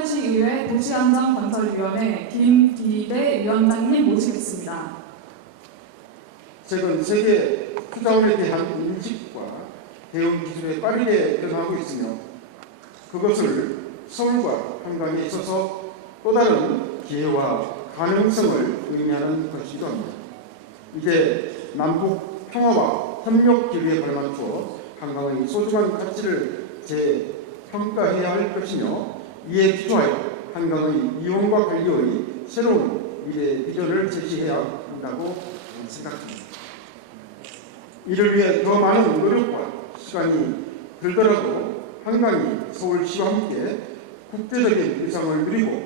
서울시의회 도시안전건설위원회 김기대 위원장님 모시겠습니다. 최근 세계 투자원에 대한 인식과 대응 기술에 빠르게 변화하고 있으며 그것을 서울과 한강에 있어서 또 다른 기회와 가능성을 의미하는 것이기도 합니다. 이제 남북 평화와 협력 기류에 발맞추어 한강의 소중한 가치를 재평가해야 할 것이며 이에 기초하여 한강의 이용과 관리의 새로운 미래 비전을 제시해야 한다고 생각합니다. 이를 위해 더 많은 노력과 시간이 들더라도 한강이 서울시와 함께 국제적인 위상을 누리고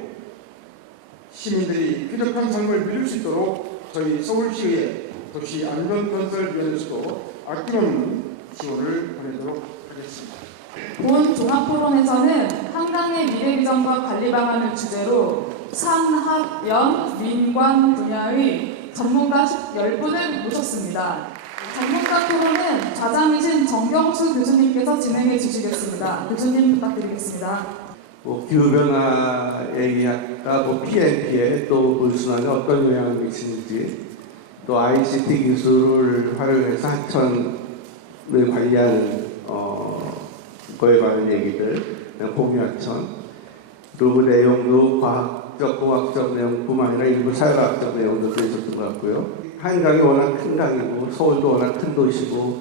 시민들이 쾌적한 삶을 누릴 수 있도록 저희 서울시의 도시안전건설위원회에서도 아낌없는 지원을 보내도록 하겠습니다. 본 종합토론에서는 한강의 미래비전과 관리 방안을 주제로 산학연 민관 분야의 전문가 10분을 모셨습니다. 전문가 토론은 좌장이신 정경수 교수님께서 진행해 주시겠습니다. 교수님 부탁드리겠습니다. 기후변화에 의한 PMP에 또 물순환에 어떤 영향을 미치는지, 또 ICT 기술을 활용해서 하천을 관리하는 거에 관한 얘기들, 공유하천, 그리고 내용도 과학적, 공학적 내용뿐만 아니라 일부 사회과학적 내용도 들어있었던 것 같고요. 한강이 워낙 큰 강이고 서울도 워낙 큰 도시고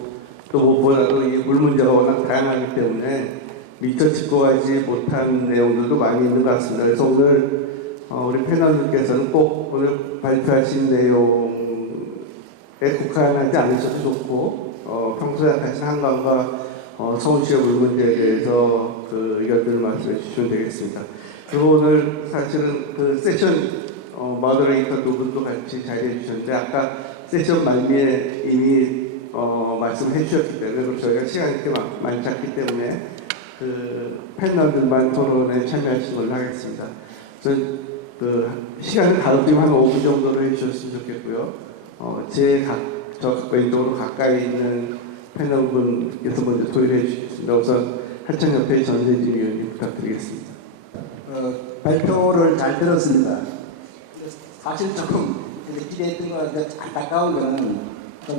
또 무엇보다도 이 물 문제가 워낙 다양하기 때문에 미처 짚고 가지 못한 내용들도 많이 있는 것 같습니다. 그래서 오늘 우리 패널님께서는 꼭 오늘 발표하신 내용에 국한하지 않으셔도 좋고 평소에 하신 한강과 서울시의 물 문제에 대해서 그 의견들을 말씀해 주시면 되겠습니다. 그리고 오늘 사실은 그 세션 모더레이터 두 분도 같이 자리해 주셨는데 아까 세션 말미에 이미 말씀해 주셨기 때문에 그리고 저희가 시간이 이렇게 많지 않기 때문에 그 패널들만 토론에 참여하시는 걸로 하겠습니다. 그래서 그 시간을 가급적 한 5분 정도로 해주셨으면 좋겠고요. 저 왼쪽으로 가까이 있는 패널분께서 먼저 토의를 해주시겠습니다. 우선 하천협회 전세진 위원님 부탁드리겠습니다. 발표를 잘 들었습니다. 사실 조금 기대했던 것 같은데 안타까운 거는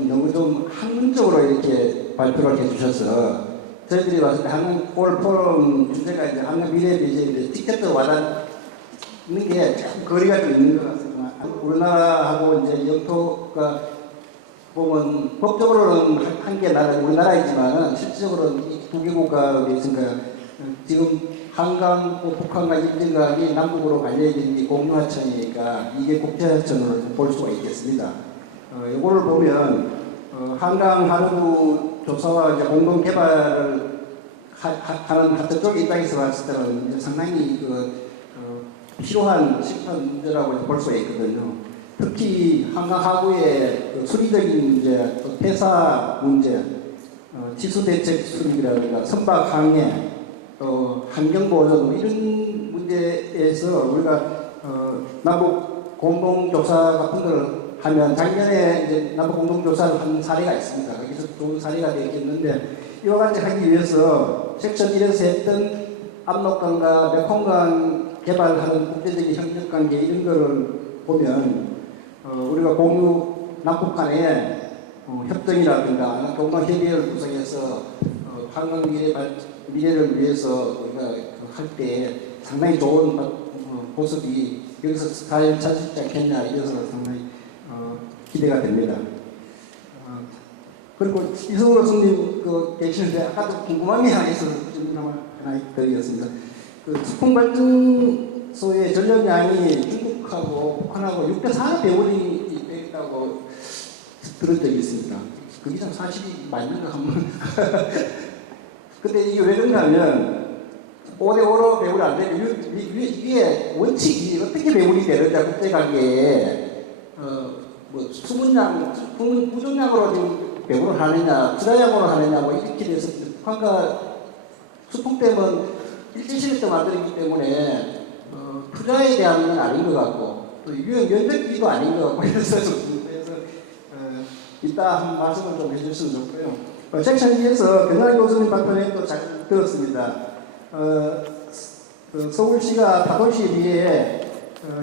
너무 좀 학문적으로 이렇게 발표를 해주셔서 저희들이 봤을 때 한강 포럼 주제가 이제 한강 미래 비전인데 직접 와닿는 게 참 거리가 좀 있는 것 같습니다. 우리나라하고 이제 영토가 보면 법적으로는 한 개 나라 우리나라이지만 실질적으로는 이 두 개 국가가 있으니까 지금 한강, 북한과 입진강이 남북으로 갈려 있는 공유하천이니까 이게 국제하천으로 볼 수가 있겠습니다. 이거를 보면 한강 하류 조사와 이제 공동 개발을 하는 저쪽 입장에서 봤을 때는 이제 상당히 필요한 시급한 문제라고 볼 수가 있거든요. 특히 한강 하구의 수리적인 문제, 또 폐사 문제, 지수 대책 수립이라든가 선박 항해, 또 환경보호 이런 문제에서 우리가 남북 공동조사 같은 걸 하면 작년에 이제 남북 공동조사를 한 사례가 있습니다. 거기서 좋은 사례가 되겠는데 이와 같이 하기 위해서 섹션 1에서 했던 압록강과 메콩강 개발하는 국제적인 협력관계 이런 거를 보면 우리가 공유 남북 간에 협정이라든가 공동협의회를 구성해서 한강 미래를 위해서 우리가 할 때 상당히 좋은 모습이 여기서 잘 찾지 않겠냐 이래서 상당히 기대가 됩니다. 그리고 이성우 교수님 계시는데 아까도 궁금한 게 하나 있어서 하나 드리겠습니다. 수풍발전소의 전력량이 중국하고 북한하고 6대4 배율이 있다고 들은 적이 있습니다. 그게 참 사실이 맞는가 한번. 근데 이게 왜 그러냐면 5대5로 배율이 안 되면 위에 원칙이 어떻게 배율이 되느냐 국제관계에 수분량, 무중량으로 지금 배분을 하느냐, 주자량으로 하느냐, 이렇게 돼서 북한과 수풍댐은 일제시대 만들었기 때문에 투자에 대한 건 아닌 것 같고, 또 면적비도 아닌 것 같고, 그래서 이따 한 말씀을 좀 해주셨으면 좋고요. 섹션 2에서 변환 교수님 발표는 또 잘 들었습니다. 그 서울시가 타도시에 비해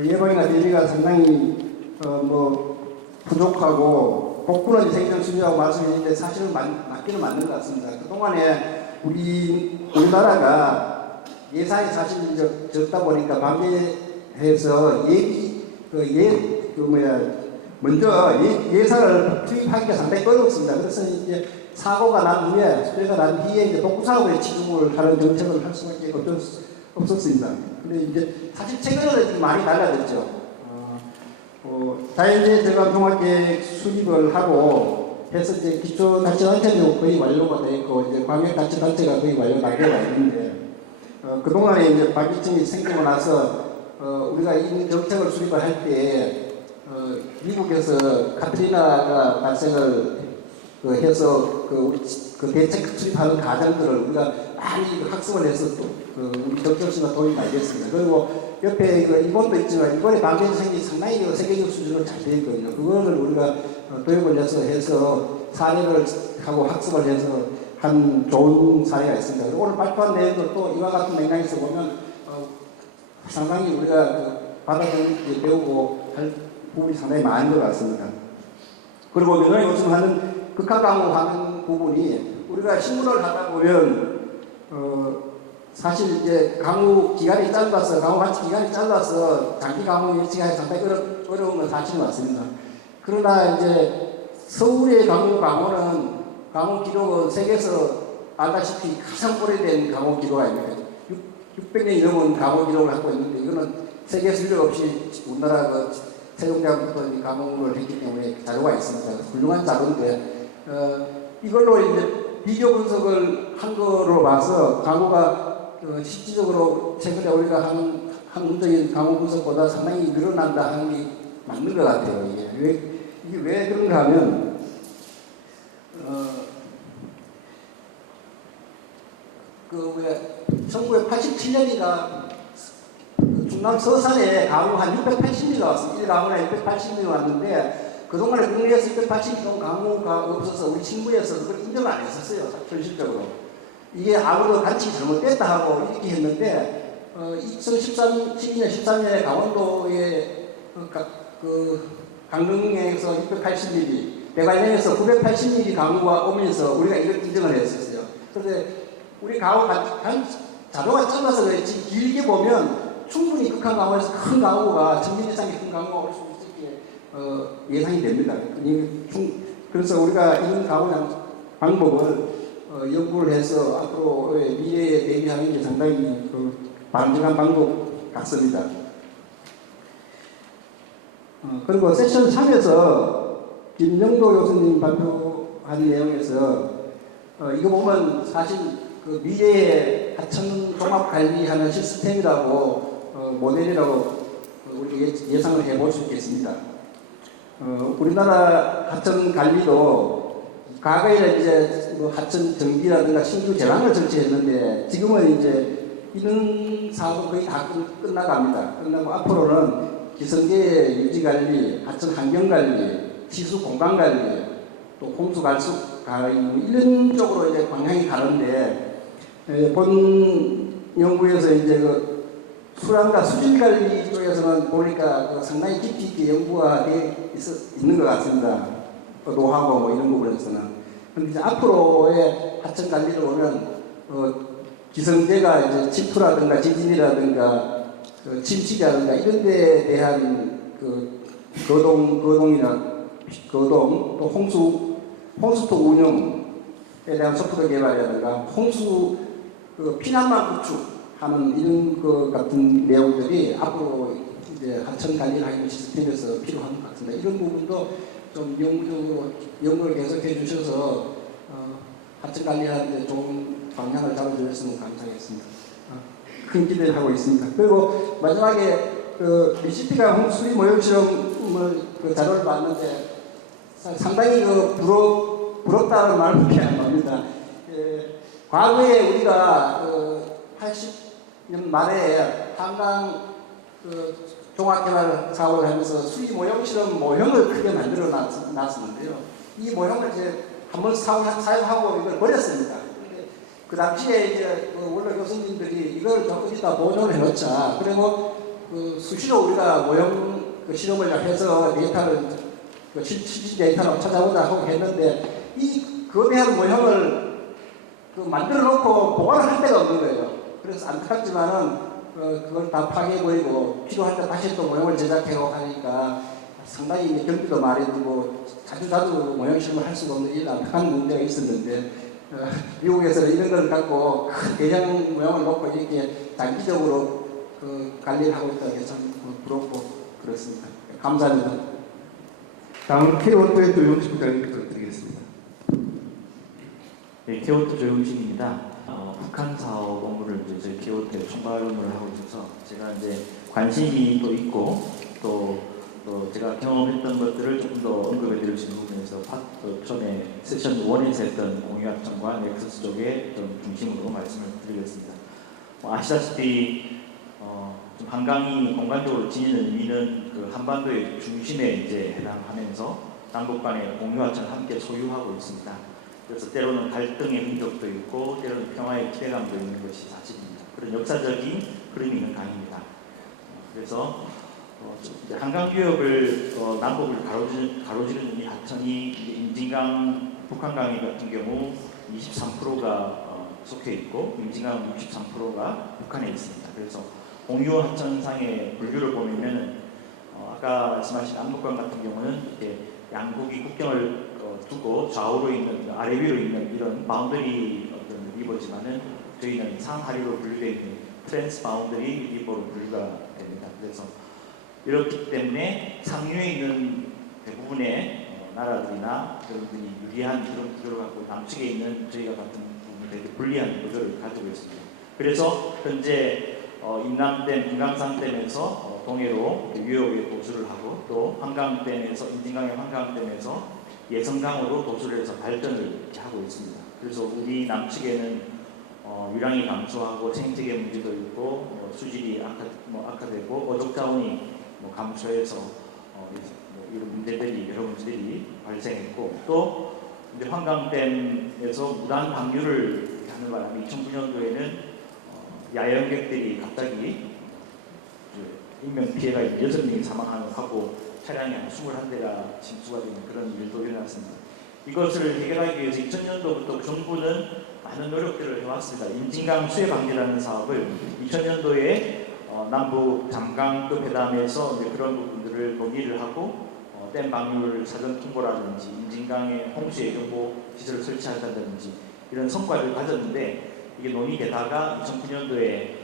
예방이나 대비가 상당히 뭐 부족하고 복부는 생존 수준이라고 말씀드렸는데 사실은 맞기는 맞는 것 같습니다. 그동안에 우리나라가 예산이 사실 적다 보니까 방대해서 먼저 예산을 투입하기가 상당히 어렵습니다. 그래서 이제 사고가 난 후에, 수배가 난 뒤에 이제 독구사업에 치중을 하는 정책을 할 수밖에 없었습니다. 근데 이제 사실 최근에는 좀 많이 달라졌죠. 자연재해 재난 종합계획 수립을 하고 해서 이제 기초자치단체도 거의 완료가 돼 있고 이제 광역자치단체가 거의 완료가 되어 있는데 그동안에 이제 발기증이 생기고 나서 우리가 이 정책을 수립을 할 때 미국에서 카트리나가 발생을 해서 그 대책 수립하는 과정들을 우리가 많이 학습을 해서 또 우리 적절수가 도움이 많이 됐습니다. 그리고 옆에 일본도 있지만 일본의 방대생이 상당히 세계적 수준으로 잘 되어 있거든요. 그거를 우리가 도입을 해서 사례를 하고 학습을 해서 한 좋은 사례가 있습니다. 오늘 발표한 내용도 또 이와 같은 맥락에서 보면 상당히 우리가 받아들이고 배우고 할 부분이 상당히 많은 것 같습니다. 그리고 면허 요청하는 극한 강화하는 부분이 우리가 신문을 하다 보면 사실 이제 강우 기간이 짧아서 강우 관측 기간이 짧아서 장기 강우 예측하기 상당히 어려운 건 사실은 맞습니다. 그러나 이제 서울의 강우는 강우 기록은 세계에서 알다시피 가장 오래된 강우 기록 아닙니까? 600년이 넘은 강우 기록을 하고 있는데 이거는 세계 순례 없이 우리나라 세종대왕부터 강우를 했기 때문에 자료가 있습니다. 훌륭한 자료인데 이걸로 이제 비교 분석을 한 거로 봐서 강우가 실질적으로 최근에 우리가 하는 항문적인 강우 분석보다 상당히 늘어난다 하는 게 맞는 것 같아요. 이게 왜 그런가 하면 왜 1987년이가 충남 서산에 강우 한 680mm 왔어요. 1강우나 680mm 왔는데 그동안에 국내에서 680mm 강우가 없어서 우리 친구에서 그걸 인정을 안 했었어요. 현실적으로. 이게 아무도 관측이 잘못됐다 하고 이렇게 했는데 2012년 13년에 강원도의 강릉에서 680mm, 대관령에서 980mm 강우가 오면서 우리가 이걸 인정을 했었어요. 그런데 우리 강우 자료가 짧아서 그렇지 길게 보면 충분히 극한 강우에서 큰 강우가 천진 이상의 큰 강우가 올 수 있게 예상이 됩니다. 그래서 우리가 이런 강우 방법을 연구를 해서 앞으로 미래에 대비하는 게 상당히 바람직한 방법 같습니다. 그리고 세션 3에서 김영도 교수님 발표한 내용에서 이거 보면 사실 미래의 하천 종합 관리하는 시스템이라고 모델이라고 우리 예상을 해볼 수 있겠습니다. 우리나라 하천 관리도 과거에는 이제 하천 정비라든가 신규 제방을 설치했는데 지금은 이제 이런 사업은 거의 다 끝나갑니다. 끝나고 앞으로는 기성계 유지 관리, 하천 환경 관리, 시수 공간 관리, 또 홍수 갈수 관리 이런 쪽으로 이제 방향이 가는데 본 연구에서 이제 수량과 수질 관리 쪽에서는 보니까 상당히 깊이 있게 연구가 있는 것 같습니다. 노하우 뭐 이런 부분에서는. 그런데 이제 앞으로의 하천 관리를 보면 기성제가 이제 침투라든가 지진이라든가 침식이라든가 이런 데에 대한 거동 또 홍수토 운영에 대한 소프트 개발이라든가 홍수 피난망 구축하는 이런 것 같은 내용들이 앞으로 이제 하천 관리를 하는 시스템에서 필요한 것 같습니다. 이런 부분도 좀 영구적으로 연구를 계속해 주셔서 하천 관리하는 데 좋은 방향을 잡아주셨으면 감사하겠습니다. 큰 기대를 하고 있습니다. 그리고 마지막에 미시피가 홍수리 모형 실험을 자료를 봤는데 상당히 부럽다는 말밖에 안 나옵니다. 과거에 우리가 80년 말에 한강 종합개발 사업을 하면서 수리 모형 실험 모형을 크게 만들어 놨었는데요. 이 모형을 이제 한번 사용하고 이걸 버렸습니다. 그 당시에 이제 그 원로 교수님들이 이걸 좀 어디다 보존을 해놓자. 그리고 그 수시로 우리가 모형 그 실험을 해서 데이터를 그 실질 데이터로 찾아보자 하고 했는데 이 거대한 모형을 그 만들어 놓고 보관을 할 데가 없는 거예요. 그래서 안타깝지만은 그걸 다 파괴해버리고 필요할 때 다시 또 모형을 제작하고 하니까 상당히 이제 경비도 많이 들고 자주 모형 실험을 할 수가 없는 이런 안타까운 문제가 있었는데 미국에서는 이런 걸 갖고 큰 대형 모형을 놓고 이렇게 장기적으로 그 관리를 하고 있다는 게 참 부럽고 그렇습니다. 감사합니다. 다음은 K워터의 조용식 부장님 부탁드리겠습니다. 네, 케오토 조용식입니다. 북한 사업 업무를 이제 저희 케오토에 총괄 업무를 하고 있어서 제가 이제 관심이 또 있고 또 제가 경험했던 것들을 조금 더 언급해드릴 수 있는 부분에서 처음에 세션 1에서 했던 공유학점과 넥서스 쪽에 좀 중심으로 말씀을 드리겠습니다. 아시다시피 좀 한강이 공간적으로 지니는 의미는 그 한반도의 중심에 이제 해당하면서 남북 간의 공유하천을 함께 소유하고 있습니다. 그래서 때로는 갈등의 흔적도 있고 때로는 평화의 기대감도 있는 것이 사실입니다. 그런 역사적인 흐름이 있는 강입니다. 그래서 이제 한강 유역을 남북을 가로지르는 이 하천이 임진강, 북한강 같은 경우 23%가 속해 있고 임진강 63%가 북한에 있습니다. 그래서 공유 하천상의 분류를 보면은 아까 말씀하신 남북강 같은 경우는 이렇게 양국이 국경을 두고 좌우로 있는 아래 위로 있는 이런 바운더리 리버지만은 저희는 상하리로 분류되어 있는 트랜스 바운더리 리버로 분류가 됩니다. 그래서 이렇기 때문에 상류에 있는 대부분의 나라들이나 그런 분이 유리한 그런 구조를 갖고 남측에 있는 저희가 같은 부분이 되게 불리한 구조를 가지고 있습니다. 그래서 현재 인남댐, 금강산댐에서 동해로 유역에 도수를 하고 또 한강댐에서 임진강의 한강댐에서 예성강으로 도수를 해서 발전을 하고 있습니다. 그래서 우리 남측에는 유량이 감소하고 생태계 문제도 있고 수질이 악화되고 어족 자원이 감소해서 이런 문제들이 여러 문제들이 발생했고 또 이제 한강댐에서 무단 방류를 하는 바람에 2009년도에는 야영객들이 갑자기 인명 피해가 6명이 사망하고 차량이 한 21대가 침수가 되는 그런 일도 일어났습니다. 이것을 해결하기 위해서 2000년도부터 정부는 많은 노력들을 해왔습니다. 임진강 수해 방지라는 사업을 2000년도에 남북 잠강급 회담에서 그런 부분들을 논의를 하고 댐 방류를 사전 통보라든지 임진강에 홍수 예정보 시설을 설치한다든지 이런 성과를 가졌는데 이게 논의되다가 2009년도에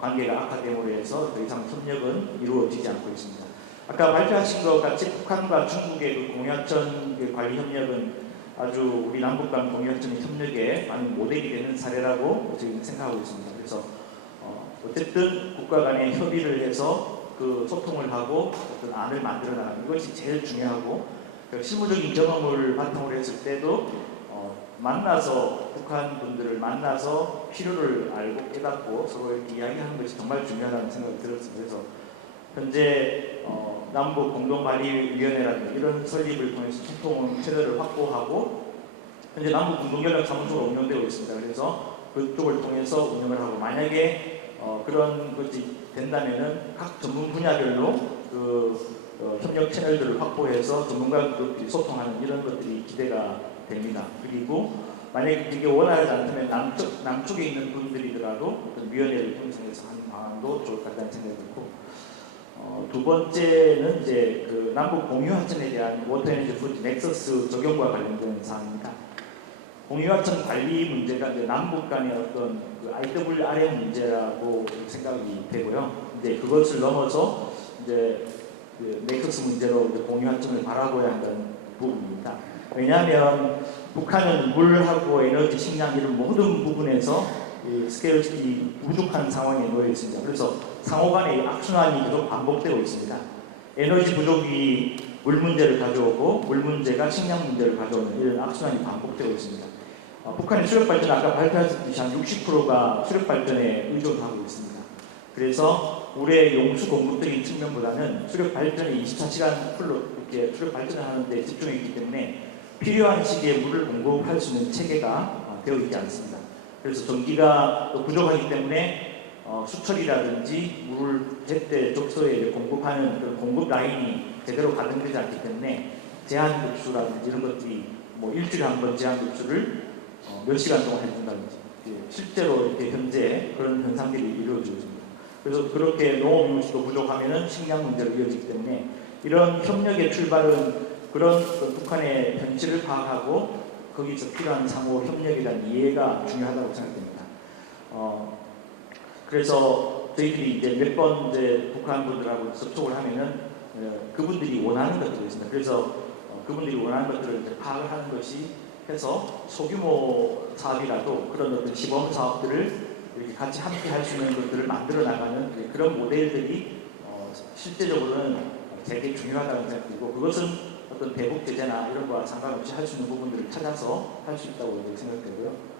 관계가 악화됨으로 해서 더 이상 협력은 이루어지지 않고 있습니다. 아까 발표하신 것 같이 북한과 중국의 그 공유하천 관리 협력은 아주 우리 남북 간 공유하천 협력에 많은 모델이 되는 사례라고 저희는 생각하고 있습니다. 그래서 어쨌든 국가 간의 협의를 해서 그 소통을 하고 어떤 안을 만들어 나가는 이것이 제일 중요하고 실무적인 경험을 바탕으로 했을 때도 만나서 북한 분들을 만나서 필요를 알고 깨닫고 서로 이렇게 이야기하는 것이 정말 중요하다는 생각이 들었습니다. 그래서 현재 남북 공동발의위원회라든지 이런 설립을 통해서 소통 채널을 확보하고 현재 남북 공동연락사무소가 운영되고 있습니다. 그래서 그쪽을 통해서 운영을 하고 만약에 그런 것이 된다면은 각 전문 분야별로 협력 채널들을 확보해서 전문가들끼리 소통하는 이런 것들이 기대가 됩니다. 그리고 만약에 그게 원하지 않다면 남쪽에 있는 분들이더라도 어떤 위원회를 형성해서 하는 방안도 좋을 것 같다는 생각이 들고 두 번째는 이제 그 남북 공유하천에 대한 워터 에너지 푸드 넥서스 적용과 관련된 사항입니다. 공유하천 관리 문제가 이제 남북 간의 어떤 그 IWRM 문제라고 생각이 되고요. 이제 그것을 넘어서 이제 그 넥서스 문제로 이제 공유하천을 바라보아야 한다는 부분입니다. 왜냐하면 북한은 물하고 에너지, 식량 이런 모든 부분에서 스케일이 부족한 상황에 놓여 있습니다. 그래서 상호 간의 악순환이 계속 반복되고 있습니다. 에너지 부족이 물 문제를 가져오고 물 문제가 식량 문제를 가져오는 이런 악순환이 반복되고 있습니다. 북한의 수력 발전 아까 발표하셨듯이 한 60%가 수력 발전에 의존하고 있습니다. 그래서 물의 용수 공급적인 측면보다는 수력 발전이 24시간 풀로 이렇게 수력 발전을 하는 데 집중해 있기 때문에 필요한 시기에 물을 공급할 수 있는 체계가 되어 있지 않습니다. 그래서 전기가 또 부족하기 때문에 수철이라든지 물을 제때 적소에 공급하는 그 공급 라인이 제대로 가동되지 않기 때문에 제한 급수라든지 이런 것들이 뭐 일주일에 한 번 제한 급수를 몇 시간 동안 해준다든지 실제로 이렇게 현재 그런 현상들이 이루어지고 있습니다. 그래서 그렇게 농업 유무지도 부족하면은 식량 문제로 이어지기 때문에 이런 협력의 출발은 그런 북한의 현실을 파악하고 거기서 필요한 상호 협력에 대한 이해가 중요하다고 생각됩니다. 그래서 저희들이 이제 몇 번 이제 북한 분들하고 접촉을 하면은 그분들이 원하는 것들이 있습니다. 그래서 그분들이 원하는 것들을 이제 파악을 하는 것이 해서 소규모 사업이라도 그런 어떤 시범 사업들을 이렇게 같이 함께 할 수 있는 것들을 만들어 나가는 그런 모델들이 실제적으로는 되게 중요하다는 생각이 들고 그것은 어떤 대북 제재나 이런 거와 상관없이 할 수 있는 부분들을 찾아서 할 수 있다고 생각되고요.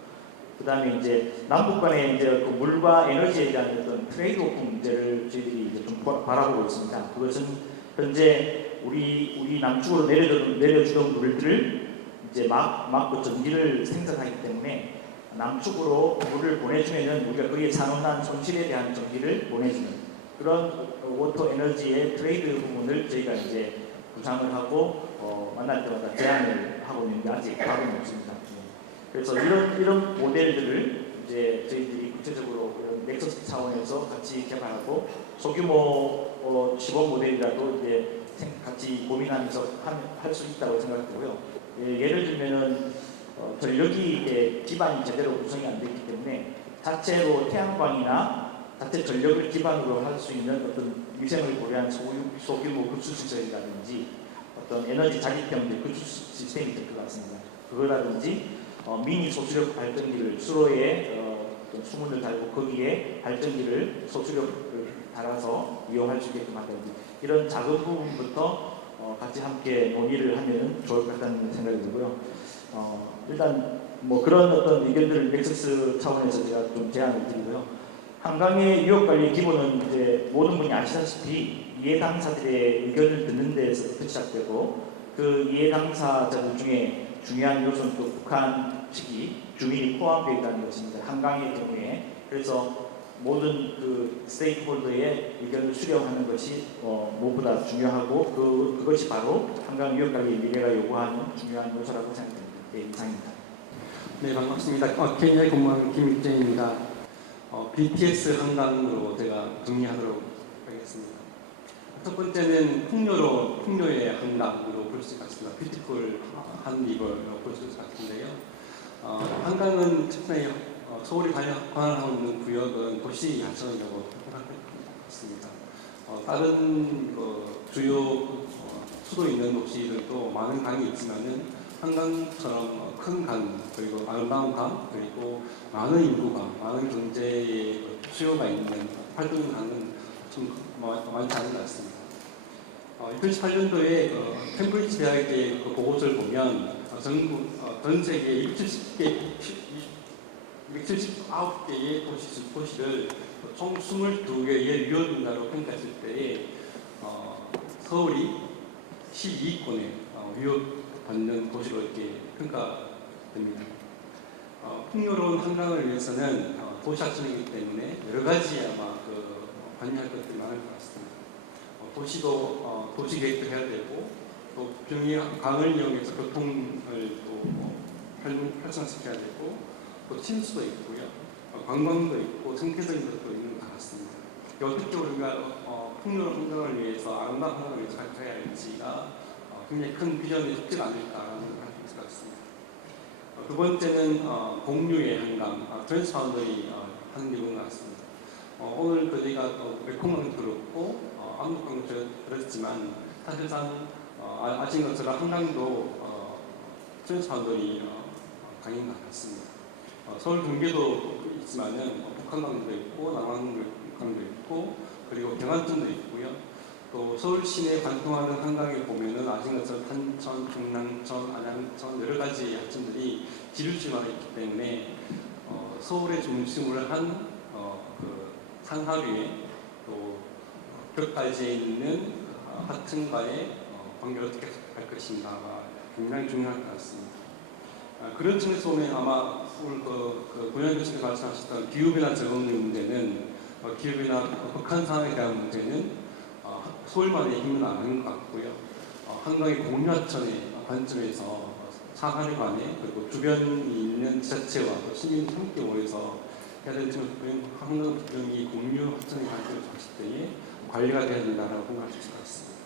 그 다음에 이제 남북 간의 이제 그 물과 에너지에 대한 어떤 트레이드 오프 문제를 저희들이 이제 좀 바라보고 있습니다. 그것은 현재 우리 남쪽으로 내려주던 물들을 이제 막고 전기를 생산하기 때문에 남쪽으로 물을 보내주면은 우리가 거기에 산업난 손실에 대한 전기를 보내주는 그런 워터 에너지의 트레이드 부분을 저희가 이제 구상을 하고 만날 때마다 제안을 하고 있는데 아직 답은 없습니다. 그래서 이런 모델들을 이제 저희들이 구체적으로 이런 넥서스 차원에서 같이 개발하고 소규모 시범 모델이라도 이제 같이 고민하면서 할 수 있다고 생각되고요. 예를 들면은 전력이 기반이 제대로 구성이 안 되기 때문에 자체로 태양광이나 자체 전력을 기반으로 할 수 있는 어떤 위생을 고려한 소규모 급수 시설이라든지 어떤 에너지 자립형 급수 시스템이 될 것 같습니다. 그거라든지 미니 소수력 발전기를 수로에 어떤 수문을 달고 거기에 발전기를 소수력을 달아서 이용할 수 있게끔 한다든지 이런 작은 부분부터 같이 함께 논의를 하면 좋을 것 같다는 생각이 들고요. 일단 뭐 그런 어떤 의견들을 넥서스 차원에서 제가 좀 제안을 드리고요. 한강의 유역 관리 기본은 이제 모든 분이 아시다시피 이해 당사자들의 의견을 듣는 데서부터 시작되고 그 이해 당사자들 중에 중요한 요소는 또 북한 측이 주민이 포함되어 있다는 것입니다. 한강의 경우에 그래서 모든 그 스테이크홀더의 의견을 수렴하는 것이 무엇보다 중요하고 그것이 바로 한강 유역 관리 미래가 요구하는 중요한 요소라고 생각됩니다. 네, 이상입니다. 네, 반갑습니다. 케냐에 근무하는 김익재입니다. BTS 한강으로 제가 정리하도록 하겠습니다. 첫 번째는 풍요의 한강으로 볼 수 있습니다. 뷰티풀 한 리버로 볼 수 있는데요. 한강은 특히 서울이 관할하고 있는 구역은 도시 야천이라고 생각했습니다. 다른 주요 수도 있는 도시들도 많은 강이 있지만은 한강처럼 큰 강, 그리고 아름다운 강, 그리고 많은 인구가, 많은 경제의 수요가 있는 활동 강은 좀 많지 않은 것 같습니다. 2018년도에 캠브리지 대학의 보고서를 보면 전 세계 279개의 도시를 총 22개의 유형문화로 평가했을 때에 서울이 12위권에 위협받는 도시로 이렇게 평가됩니다. 풍요로운 한강을 위해서는 도시화천이기 때문에 여러 가지 아마 관여할 것들이 많을 것 같습니다. 도시도 도시계획도 해야 되고 또 강을 이용해서 교통을 또 활성화시켜야 되고 또 침수도 있고요, 관광도 있고 생태적인 것도 있는 것 같습니다. 어떻게 우리가 풍요로운 환경을 위해서 아름다운 환경을 위해서 가야 할지가 굉장히 큰 비전의 숙제가 아닐까라는 걸 할 수 있을 것 같습니다. 두 번째는 공유의 한강, 트랜스파운더리 하는 게 있는 것 같습니다. 오늘 저희가 웰컴강도 들었고 압록강도 들었지만 사실상 아신 것처럼 한강도 트랜스파운더리 강인 것 같습니다. 서울 경계도 있지만은 북한강도 있고 남한강도 있고 그리고 경안천도 있고요. 또 서울 시내에 관통하는 한강에 보면은 아신 것처럼 탄천, 중랑천, 안양천 여러 가지 하천들이 지류지마에 있기 때문에 서울의 중심을 한 상하류에 또 벽까지에 있는 하천과의 관계를 어떻게 할 것인가가 굉장히 중요할 것 같습니다. 그런 측면에서 보면 아마 오늘 고현 교수님 말씀하셨던 기후변화 적응의 문제는 기후변화 극한 상황에 대한 문제는 서울만의 힘은 아닌 것 같고요. 한강의 공유하천의 관점에서 상하에 관해 그리고 주변에 있는 지자체와 시민 함께 모여서 해야 될 한강 주변이 공유하천의 관점에서 봤을 때에 관리가 되어야 된다고 생각할 수 있을 것 같습니다.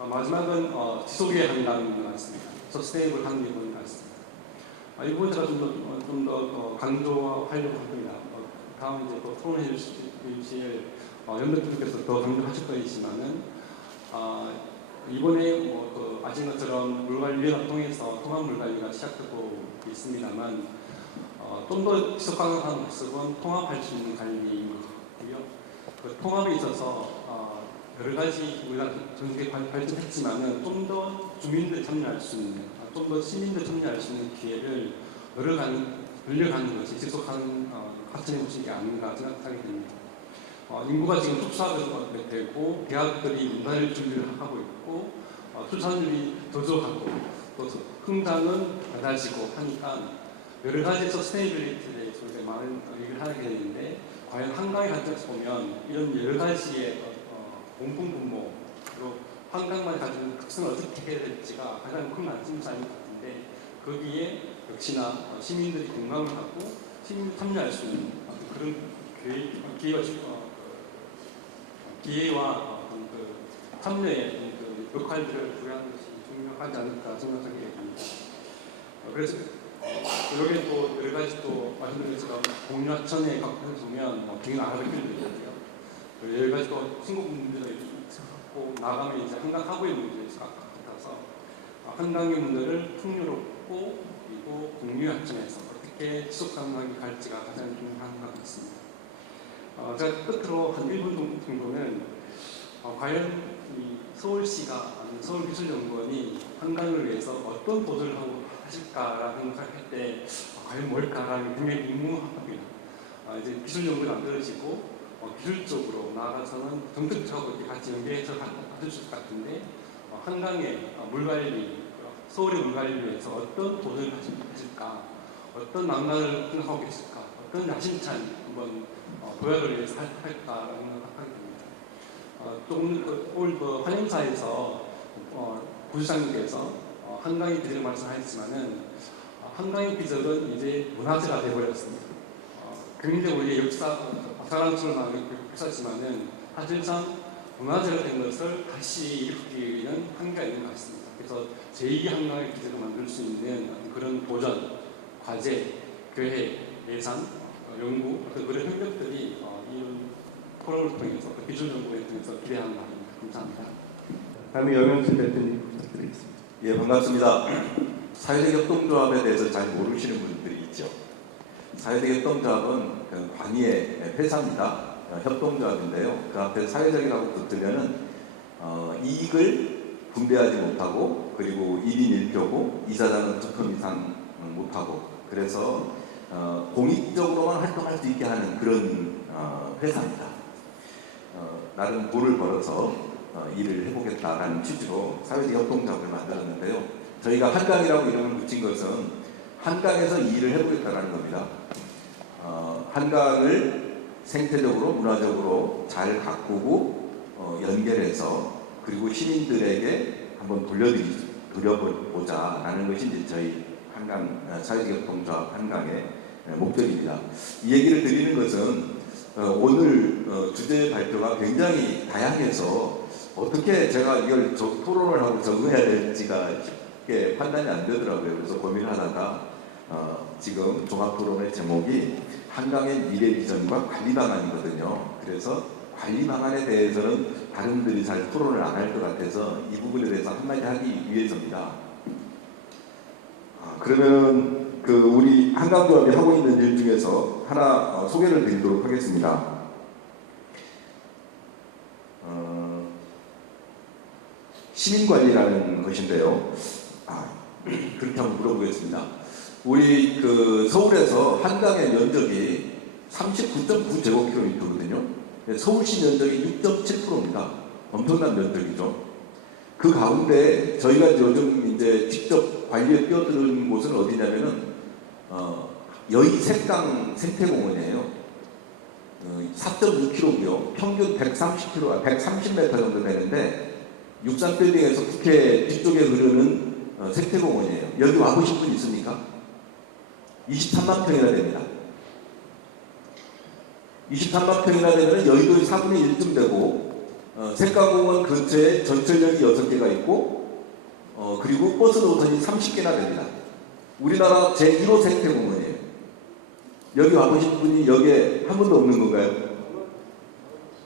마지막은 지속의 한강인 것 같습니다. 서스테이블 한강인 것 같습니다. 이 부분 제가 좀 더 강조하려고 합니다. 다음 이제 또 토론해 주실 연구팀께서 더 강조하실 거이지만은 이번에 아신 것처럼 물관리위원회 통해서 통합물관리가 시작되고 있습니다만 좀 더 지속 가능한 모습은 통합할 수 있는 관리인 것 같고요. 그 통합에 있어서 여러 가지 우리가 전국에 발전했지만은 좀 더 주민들 참여할 수 있는, 좀 더 시민들 참여할 수 있는 기회를 늘려가는 것이 지속하는 하천의 모습이 아닌가 생각하게 됩니다. 인구가 지금 축소하게 되고 대학들이 문화를 준비를 하고 있고 출산율이 더 좋아가고 또 흥장은 낮아지고 하니까 여러 가지 서스테이빌리티에 대해서 우리가 많은 얘기를 하게 되는데 과연 한강의 관점에서 보면 이런 여러 가지의 공동분모 그리고 한강만 가진 특성을 어떻게 해야 될지가 가장 큰 관심사인 것 같은데 거기에 역시나 시민들이 공감을 하고 시민이 참여할 수 있는 그런 기회와 참여의 역할들을 부여하는 것이 중요하지 않을까 생각하게 됩니다. 그래서 여기에 또 여러 가지 또 말씀드린 것처럼 공유하천에 각해서 보면 굉장히 아름다운 길도 있고요. 여러 가지 또 신곡 문제도 있고 나가면 이제 한강 하부의 문제가 같아서 한강의 문제를 풍요롭고 그리고 공유하천에서 어떻게 지속 가능하게 갈지가 가장 중요한 것 같습니다. 제가 끝으로 한 1분 정도는 과연 이 서울시가 서울기술연구원이 한강을 위해서 어떤 보조를 하실까라는 생각할 때 과연 뭘까라는 굉장히 궁금합니다. 이제 기술연구가 만들어지고 기술적으로 나아가서는 정책적으로 이렇게 같이 연계해서 가질 수 있을 것 같은데 한강의 물관리, 서울의 물관리를 위해서 어떤 보조를 하실까, 어떤 망라를 생각하고 계실까, 어떤 야심찬 한번 도약을 위해서 할까라는 생각하게 됩니다. 조금 오늘 환영사에서 부시장님께서 한강의 비전을 말씀하셨지만은 한강의 비전은 이제 문화재가 되어버렸습니다. 굉장히 우리의 사랑스러운 역사지만은 사실상 문화재가 된 것을 다시 일으키기 위한 한계가 있는 것 같습니다. 그래서 제2 한강의 비전을 만들 수 있는 그런 도전, 과제, 계획, 예산, 연구 그런 협력들이 이런 포럼을 통해서 기술연구를 통해서 기대하는 바입니다. 감사합니다. 다음에 여명순 대표님 부탁드리겠습니다. 예, 반갑습니다. 사회적 협동조합에 대해서 잘 모르시는 분들이 있죠. 사회적 협동조합은 관이의 회사입니다. 협동조합인데요. 그 앞에 사회적이라고 붙으면은 이익을 분배하지 못하고 그리고 1인 1표고 이사장은 2표 이상 못하고 그래서 공익적으로만 활동할 수 있게 하는 그런 회사입니다. 나름 돈을 벌어서 일을 해보겠다라는 취지로 사회적 협동조합을 만들었는데요. 저희가 한강이라고 이름을 붙인 것은 한강에서 일을 해보겠다는 겁니다. 한강을 생태적으로 문화적으로 잘 가꾸고 연결해서 그리고 시민들에게 한번 돌려보자라는 것이 이제 저희 한강 사회적 협동조합 한강의 목적입니다. 이 얘기를 드리는 것은 오늘 주제 발표가 굉장히 다양해서 어떻게 제가 이걸 토론을 하고 적응해야 될지가 쉽게 판단이 안 되더라고요. 그래서 고민하다가 지금 종합토론의 제목이 한강의 미래 비전과 관리 방안이거든요. 그래서 관리 방안에 대해서는 다른 분들이 잘 토론을 안 할 것 같아서 이 부분에 대해서 한마디 하기 위해서입니다. 그러면 우리 한강조합이 하고 있는 일 중에서 하나 소개를 드리도록 하겠습니다. 시민관리라는 것인데요. 그렇게 한번 물어보겠습니다. 우리 서울에서 한강의 면적이 39.9제곱킬로미터거든요. 서울시 면적이 6.7%입니다. 엄청난 면적이죠. 그 가운데 저희가 요즘 이제 직접 관리에 뛰어드는 곳은 어디냐면은 여의 색강 생태공원이에요. 4.6km고요. 평균 130m 정도 되는데 육산빌딩에서 국회 뒤쪽에 흐르는 생태공원이에요. 여기 와보신 분 있습니까? 23만 평이나 됩니다. 23만 평이나 되면 여의도의 4분의 1쯤 되고 색강공원 근처에 전철역이 6개가 있고 그리고 버스 노선이 30개나 됩니다. 우리나라 제1호 생태공원이에요. 여기 와보신 분이 여기에 한 분도 없는 건가요?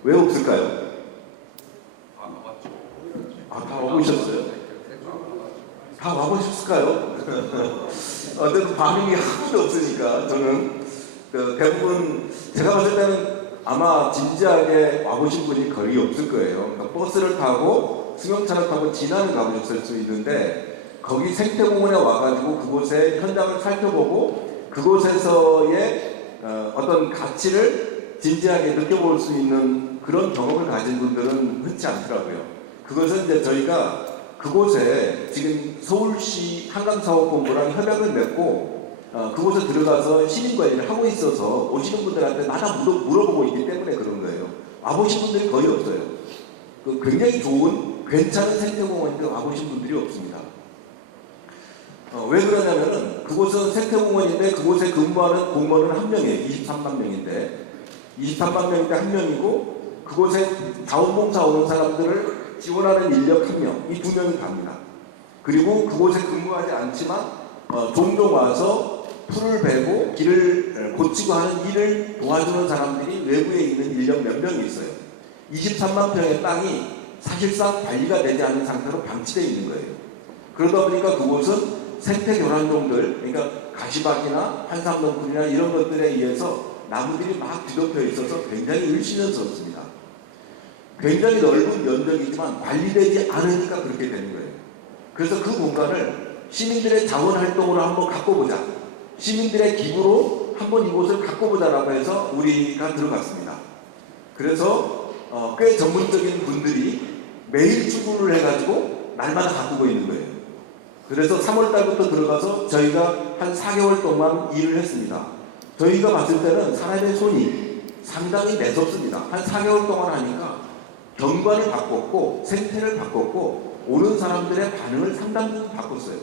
왜 없을까요? 다 와보셨어요? 다 와보셨을까요? 어쨌든 반응이 하나도 없으니까 저는 대부분 제가 봤을 때는 아마 진지하게 와보신 분이 거의 없을 거예요. 그러니까 버스를 타고 승용차를 타고 진안을 가보셨을 수 있는데 거기 생태공원에 와가지고 그곳의 현장을 살펴보고 그곳에서의 어떤 가치를 진지하게 느껴볼 수 있는 그런 경험을 가진 분들은 흔치 않더라고요. 그것은 이제 저희가 그곳에 지금 서울시 한강사업본부랑 협약을 맺고 그곳에 들어가서 시민관리를 하고 있어서 오시는 분들한테 마다 물어보고 있기 때문에 그런 거예요. 와보신 분들이 거의 없어요. 굉장히 좋은 괜찮은 생태공원인데 와보신 분들이 없습니다. 왜 그러냐면은 그곳은 생태공원인데 그곳에 근무하는 공무원은 한 명이에요. 23만 명인데 23만 명인데 한 명이고 그곳에 자원봉사 오는 사람들을 지원하는 인력 한 명, 이 2명이 갑니다. 그리고 그곳에 근무하지 않지만 종종 와서 풀을 베고 길을 고치고 하는 일을 도와주는 사람들이 외부에 있는 인력 몇 명이 있어요. 23만 평의 땅이 사실상 관리가 되지 않은 상태로 방치되어 있는 거예요. 그러다 보니까 그곳은 생태교란종들, 그러니까 가시박이나 한삼동굴이나 이런 것들에 의해서 나무들이 막 뒤덮여 있어서 굉장히 을씨년스럽습니다. 굉장히 넓은 면적이지만 관리되지 않으니까 그렇게 되는 거예요. 그래서 그 공간을 시민들의 자원활동으로 한번 가꿔보자. 시민들의 기부로 한번 이곳을 가꿔보자라고 해서 우리가 들어갔습니다. 그래서 꽤 전문적인 분들이 매일 출근을 해가지고 날마다 가꾸고 있는 거예요. 그래서 3월 달부터 들어가서 저희가 한 4개월 동안 일을 했습니다. 저희가 봤을 때는 사람의 손이 상당히 매섭습니다. 한 4개월 동안 하니까 경관을 바꿨고 생태를 바꿨고 오는 사람들의 반응을 상당히 바꿨어요.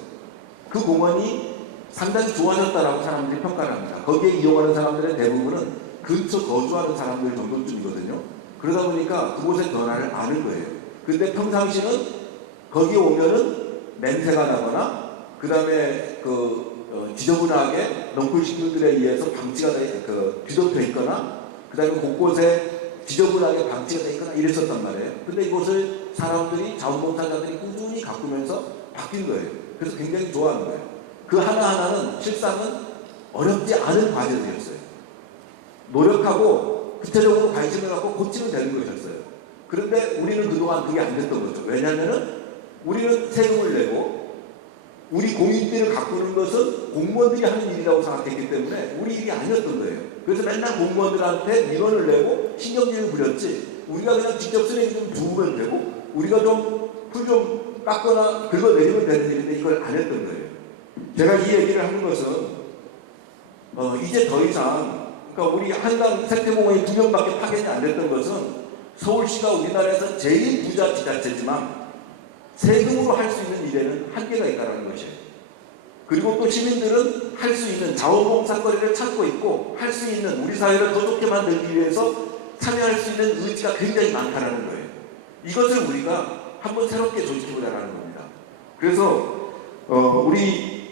그 공원이 상당히 좋아졌다라고 사람들이 평가를 합니다. 거기에 이용하는 사람들의 대부분은 근처 거주하는 사람들 정도쯤이거든요. 그러다 보니까 그곳의 변화를 아는 거예요. 근데 평상시는 거기 오면은 냄새가 나거나 그 다음에 지저분하게 넝쿨식물들에 의해서 방치가 뒤덮여 있거나 그 다음에 곳곳에 지저분하게 방치가 되어 있거나 이랬었단 말이에요. 근데 이곳을 사람들이 자원봉사자들이 꾸준히 가꾸면서 바뀐 거예요. 그래서 굉장히 좋아하는 거예요. 그 하나하나는 실상은 어렵지 않은 과제들이었어요. 노력하고 구체적으로 관심을 갖고 고치면 되는 것이었어요. 그런데 우리는 그동안 그게 안 됐던 거죠. 왜냐하면 우리는 세금을 내고 우리 공인비를 가꾸는 것은 공무원들이 하는 일이라고 생각했기 때문에 우리 일이 아니었던 거예요. 그래서 맨날 공무원들한테 민원을 내고 신경질을 부렸지 우리가 그냥 직접 쓰레기 좀 주우면 되고 우리가 좀 풀 좀 깎거나 긁어내리면 되는 일인데 이걸 안 했던 거예요. 제가 이 얘기를 하는 것은 이제 더 이상 그러니까 우리 한강 생태공원이 2년밖에 파견이 안 됐던 것은 서울시가 우리나라에서 제일 부자 지자체지만 세금으로 할 수 있는 일에는 한계가 있다는 것이에요. 그리고 또 시민들은 할 수 있는 자원봉사거리를 찾고 있고 할 수 있는 우리 사회를 더 좋게 만들기 위해서 참여할 수 있는 의지가 굉장히 많다는 거예요. 이것을 우리가 한번 새롭게 조직해보자는 겁니다. 그래서 우리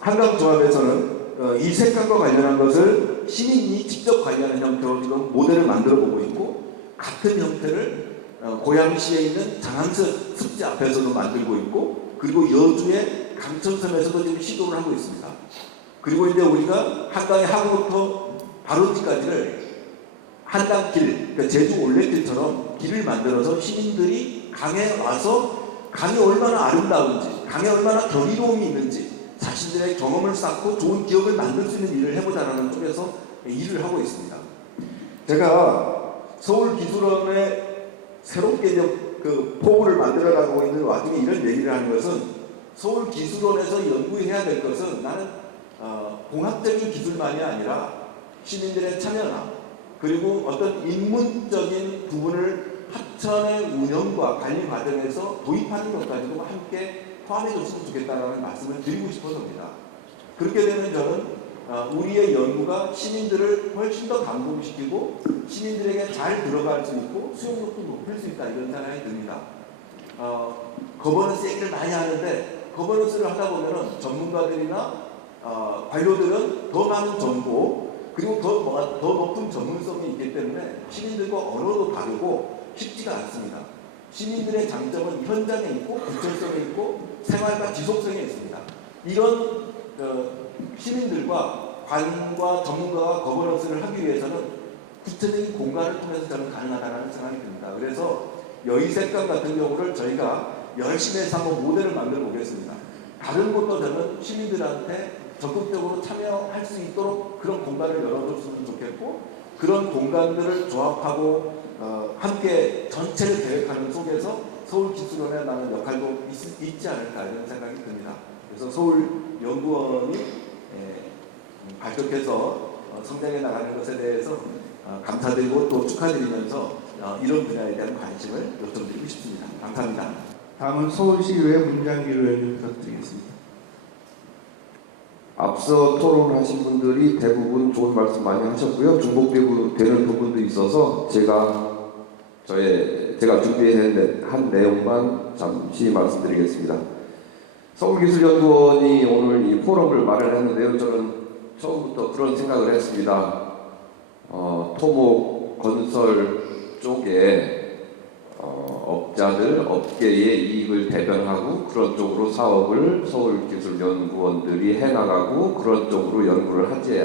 한강조합에서는 이 색감과 관련한 것을 시민이 직접 관리하는 형태로 지금 모델을 만들어 보고 있고 같은 형태를 고양시에 있는 장항서 습지 앞에서도 만들고 있고 그리고 여주의 강천섬에서도 지금 시도를 하고 있습니다. 그리고 이제 우리가 한강의 하구부터 바로 뒤까지를 한강길, 그러니까 제주 올레길처럼 길을 만들어서 시민들이 강에 와서 강이 얼마나 아름다운지 강에 얼마나 경이로움이 있는지 자신들의 경험을 쌓고 좋은 기억을 만들 수 있는 일을 해보자라는 쪽에서 일을 하고 있습니다. 제가 서울기술원에 새롭게 포부를 만들어 나가고 있는 와중에 이런 얘기를 하는 것은 서울기술원에서 연구해야 될 것은 나는 공학적인 기술만이 아니라 시민들의 참여나 그리고 어떤 인문적인 부분을 하천의 운영과 관리 과정에서 도입하는 것까지도 함께 포함해줬으면 좋겠다는 말씀을 드리고 싶어서입니다. 그렇게 되면 저는 우리의 연구가 시민들을 훨씬 더 감동시키고 시민들에게 잘 들어갈 수 있고 수용력도 높일 수 있다 이런 생각이 듭니다. 거버넌스 얘기를 많이 하는데 거버넌스를 하다 보면은 전문가들이나 관료들은 더 많은 정보 그리고 더 높은 전문성이 있기 때문에 시민들과 언어도 다르고 쉽지가 않습니다. 시민들의 장점은 현장에 있고 구체성에 있고 생활과 지속성에 있습니다. 이런 시민들과 관과 전문가가 거버넌스를 하기 위해서는 구체적인 공간을 통해서 저는 가능하다는 생각이 듭니다. 그래서 여의색감 같은 경우를 저희가 열심히 해서 한번 모델을 만들어 보겠습니다. 다른 곳도 저는 시민들한테 적극적으로 참여할 수 있도록 그런 공간을 열어줬으면 좋겠고 그런 공간들을 조합하고 함께 전체를 계획하는 속에서 서울기술원에 나는 역할도 있지 않을까 이런 생각이 듭니다. 그래서 서울연구원이 발족해서 성장해 나가는 것에 대해서 감사드리고 또 축하드리면서 이런 분야에 대한 관심을 요청드리고 싶습니다. 감사합니다. 다음은 서울시의회 문장길 의원님 부탁드리겠습니다. 앞서 토론하신 분들이 대부분 좋은 말씀 많이 하셨고요. 중복되는 부분도 있어서 제가 준비한 내용만 잠시 말씀드리겠습니다. 서울기술연구원이 오늘 이 포럼을 마련했는데요. 저는 처음부터 그런 생각을 했습니다. 토목 건설 쪽에 업자들, 업계의 이익을 대변하고 그런 쪽으로 사업을 서울기술연구원들이 해나가고 그런 쪽으로 연구를 하지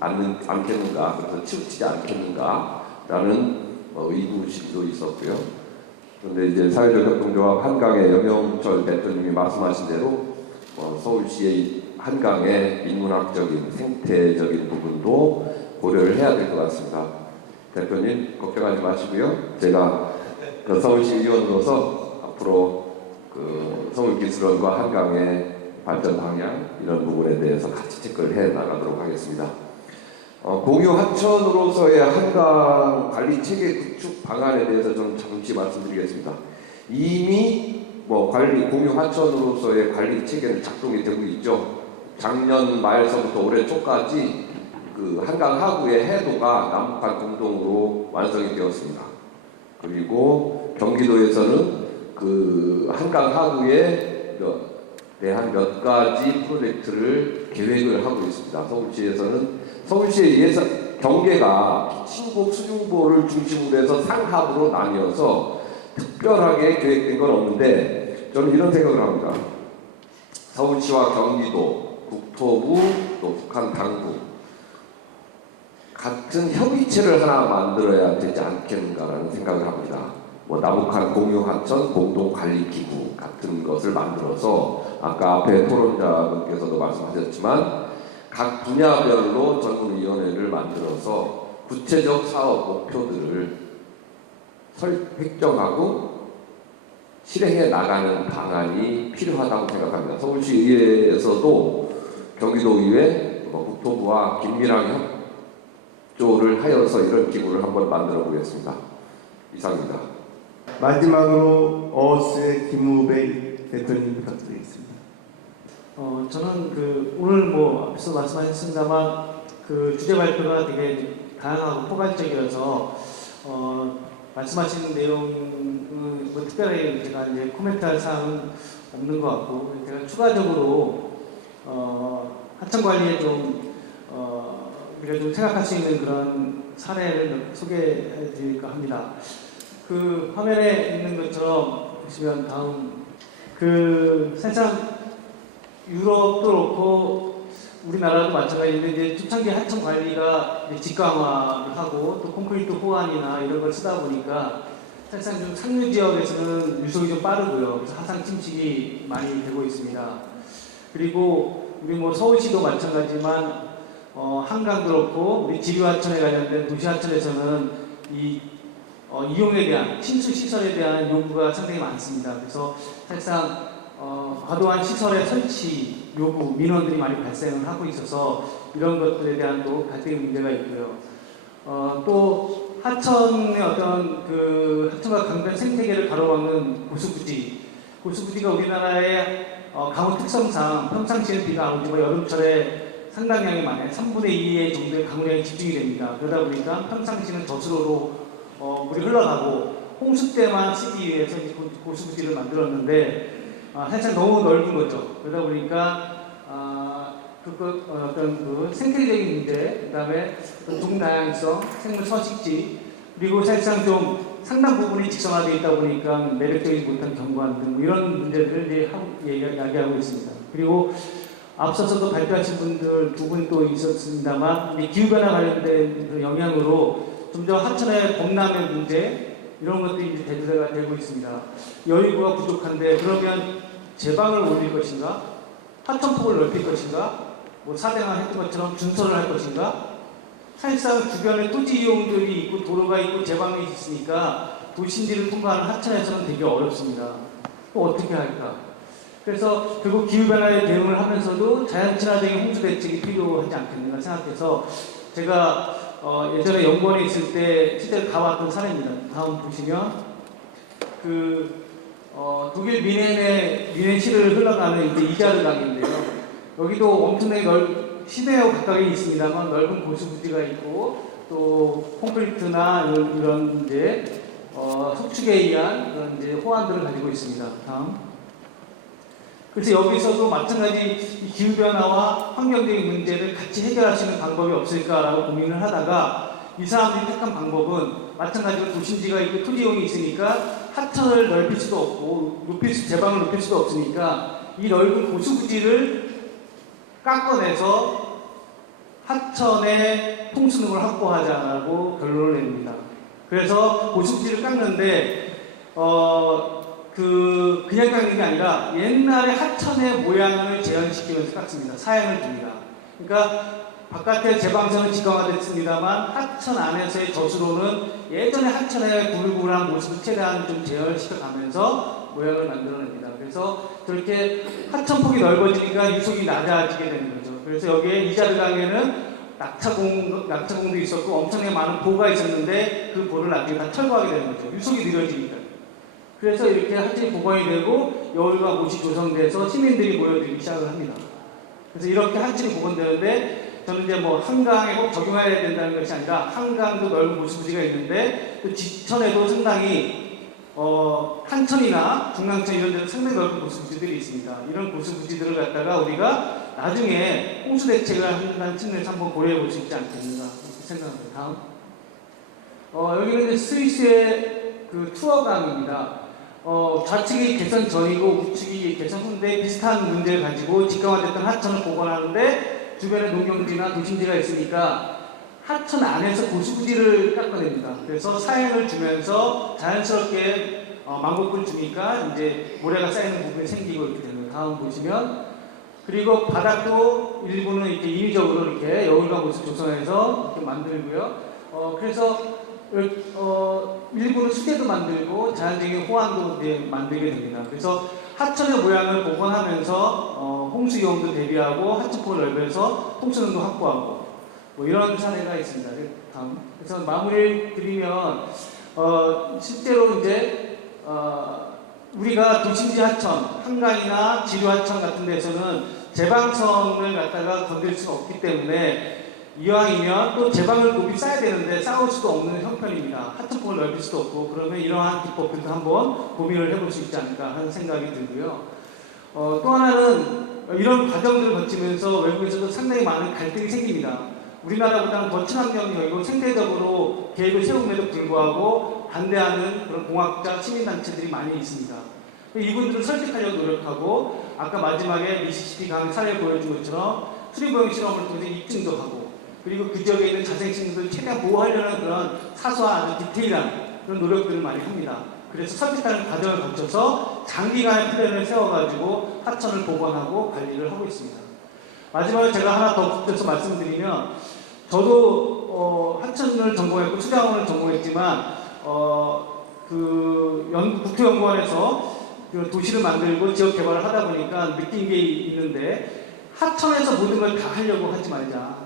않겠는가, 그래서 치우치지 않겠는가라는 의구심도 있었고요. 그런데 이제 사회적 협동조합 한강의 염영철 대표님이 말씀하신 대로 서울시의 한강의 인문학적인 생태적인 부분도 고려를 해야 될 것 같습니다. 대표님 걱정하지 마시고요. 제가 서울시 의원으로서 앞으로 서울기술원과 한강의 발전 방향 이런 부분에 대해서 같이 체크를 해 나가도록 하겠습니다. 공유 하천으로서의 한강 관리 체계 구축 방안에 대해서 좀 잠시 말씀드리겠습니다. 이미 공유 하천으로서의 관리 체계는 작동이 되고 있죠. 작년 말서부터 올해 초까지 한강 하구의 해도가 남북한 공동으로 완성이 되었습니다. 그리고 경기도에서는 한강 하구에 대한 몇 가지 프로젝트를 계획을 하고 있습니다. 서울시의 예산 경계가 신곡 수중보를 중심으로 해서 상합으로 나뉘어서 특별하게 계획된 건 없는데 저는 이런 생각을 합니다. 서울시와 경기도, 국토부, 또 북한 당국 같은 협의체를 하나 만들어야 되지 않겠는가라는 생각을 합니다. 남북한 공유하천 공동관리기구 같은 것을 만들어서 아까 앞에 토론자분께서도 말씀하셨지만 각 분야별로 전문위원회를 만들어서 구체적 사업 목표들을 획정하고 실행해 나가는 방안이 필요하다고 생각합니다. 서울시의회에서도 경기도의회, 국토부와 긴밀하게 협조를 하여서 이런 기구를 한번 만들어 보겠습니다. 이상입니다. 마지막으로 어스의 김우배 대표님 부탁드리겠습니다. 저는 오늘 앞서 말씀하셨습니다만 주제 발표가 되게 다양하고 포괄적이어서 말씀하신 내용은 특별히 제가 이제 코멘트할 사항은 없는 것 같고 제가 추가적으로 하천 관리에 우리가 좀 생각할 수 있는 그런 사례를 소개해 드릴까 합니다. 화면에 있는 것처럼 보시면 다음 사실상 유럽도 그렇고 우리나라도 마찬가지인데 이제 초창기 하천 관리가 직강화를 하고 또 콘크리트 호환이나 이런 걸 쓰다 보니까 사실상 좀 상류 지역에서는 유속이 좀 빠르고요. 그래서 하상 침식이 많이 되고 있습니다. 그리고 우리 서울시도 마찬가지지만 한강도 그렇고 우리 지류하천에 관련된 도시하천에서는 이용에 대한 신축 시설에 대한 요구가 상당히 많습니다. 그래서 사실상 과도한 시설의 설치 요구 민원들이 많이 발생을 하고 있어서 이런 것들에 대한 또 갈등 문제가 있고요. 또 하천의 어떤 그 하천과 강변 생태계를 가로막는 고수부지가 우리나라의 강원 특성상 평상시에는 비가 안 오지만 여름철에 상당량이 많아요. 3분의 2의 정도의 강우량이 집중이 됩니다. 그러다 보니까 평상시는 저수로로 물이 흘러가고 홍수 때만 쓰기 위해서 이제 고수부지를 만들었는데 사실 너무 넓은 거죠. 그러다 보니까 어떤 그 생태적인 문제, 그다음에 동다양성, 생물 서식지, 그리고 사실상 좀 상당 부분이 직선화되어 있다 보니까 매력적이지 못한 경관 등 이런 문제들을 이제 이야기하고 있습니다. 그리고 앞서서도 발표하신 분들 두 분 또 있었습니다만 기후변화 관련된 그 영향으로 좀 더 하천의 범람의 문제 이런 것들이 이제 대두가 되고 있습니다. 여유가 부족한데 그러면 제방을 올릴 것인가? 하천폭을 넓힐 것인가? 뭐 사대강 했던 것처럼 준설을 할 것인가? 사실상 주변에 토지 이용들이 있고 도로가 있고 제방이 있으니까 도심지를 통과하는 하천에서는 되게 어렵습니다. 또 어떻게 할까? 그래서 결국 기후변화에 대응을 하면서도 자연 친화적인 홍수 대책이 필요하지 않겠는가 생각해서 제가 예전에 연구원에 있을 때 실제로 가봤던 사례입니다. 다음 보시면 독일 미넨시를 흘러가는 이제 이자르 강인데요. 여기도 엄청나게 시내하고 가까이 있습니다만 넓은 고수부지가 있고 또 콘크리트나 이런 이제 석축에 의한 그런 이제 호환들을 가지고 있습니다. 다음. 그래서 여기서도 마찬가지 기후 변화와 환경적인 문제를 같이 해결할 수 있는 방법이 없을까라고 고민을 하다가 이 사람들이 택한 방법은 마찬가지로 도심지가 있고 토지용이 있으니까 하천을 넓힐 수도 없고 제방을 높일 수도 없으니까 이 넓은 고수부지를 깎아내서 하천의 통수능을 확보하자고 결론을 냅니다. 그래서 고수부지를 깎는데 그냥 깎는 게 아니라 옛날에 하천의 모양을 재현시키면서 깎습니다. 사양을 줍니다. 그러니까 바깥에 제방선은 직강화됐습니다만 하천 안에서의 저수로는 예전에 하천의 구불구불한 모습을 최대한 좀 재현시켜가면서 모양을 만들어냅니다. 그래서 저렇게 하천폭이 넓어지니까 유속이 낮아지게 되는 거죠. 그래서 여기에 이자르강에는 낙차공도 있었고 엄청나게 많은 보가 있었는데 그 보를 나중에 다 철거하게 되는 거죠. 유속이 느려지니까. 그래서 이렇게 하천이 보강이 되고 여울과 못이 조성돼서 시민들이 모여들기 시작을 합니다. 그래서 이렇게 하천이 복원되는데 저는 이제 뭐 한강에 꼭 적용해야 된다는 것이 아니라 한강도 넓은 고수부지가 있는데 또 지천에도 상당히 한천이나 중랑천 이런 데는 상당히 넓은 고수부지들이 있습니다. 이런 고수부지들을 갖다가 우리가 나중에 홍수 대책을 한다는 측면에서 한번 고려해 볼 수 있지 않겠는가 이렇게 생각합니다. 다음. 여기는 이제 스위스의 그 투어강입니다. 좌측이 개선 전이고 우측이 개선 후인데 비슷한 문제를 가지고 직강화됐던 하천을 복원하는데 주변에 농경지나 도심지가 있으니까 하천 안에서 고수부지를 깎아냅니다. 그래서 사행을 주면서 자연스럽게 망곡을 주니까 이제 모래가 쌓이는 부분이 생기고 이렇게 되는 거예요. 다음 보시면 그리고 바닥도 일부는 이렇게 인위적으로 이렇게 여울과 못을 조성해서 이렇게 만들고요. 그래서 일부는 수제도 만들고 자연적인 호환도 이제 만들게 됩니다. 그래서 하천의 모양을 복원하면서 홍수 위험도 대비하고 하천폭을 넓혀서 홍수능도 확보하고 뭐 이런 사례가 있습니다. 다음. 그래서 마무리를 드리면 실제로 이제 우리가 도심지 하천, 한강이나 지류 하천 같은 데서는 제방선을 갖다가 건들 수가 없기 때문에 이왕이면 또 제방을 높이 쌓아야 되는데 쌓을 수도 없는 형편입니다. 하천폭을 넓힐 수도 없고 그러면 이러한 기법들도 한번 고민을 해볼 수 있지 않을까 하는 생각이 들고요. 또 하나는 이런 과정들을 거치면서 외국에서도 상당히 많은 갈등이 생깁니다. 우리나라보다는 더 친환경적이고 생태적으로 계획을 세움에도 불구하고 반대하는 그런 공학자, 시민단체들이 많이 있습니다. 이분들을 설득하려고 노력하고 아까 마지막에 미시시피 강 사례를 보여준 것처럼 수리보행 실험을 통해서 입증도 하고 그리고 그 지역에 있는 자생식물들을 최대한 보호하려는 그런 사소한 아주 디테일한 그런 노력들을 많이 합니다. 그래서 설득하는 과정을 거쳐서 장기간의 플랜을 세워가지고 하천을 복원하고 관리를 하고 있습니다. 마지막에 제가 하나 더 붙여서 말씀드리면 저도 하천을 전공했고 수자원을 전공했지만 국토연구원에서 이런 도시를 만들고 지역 개발을 하다 보니까 느낀 게 있는데 하천에서 모든 걸 다 하려고 하지 말자.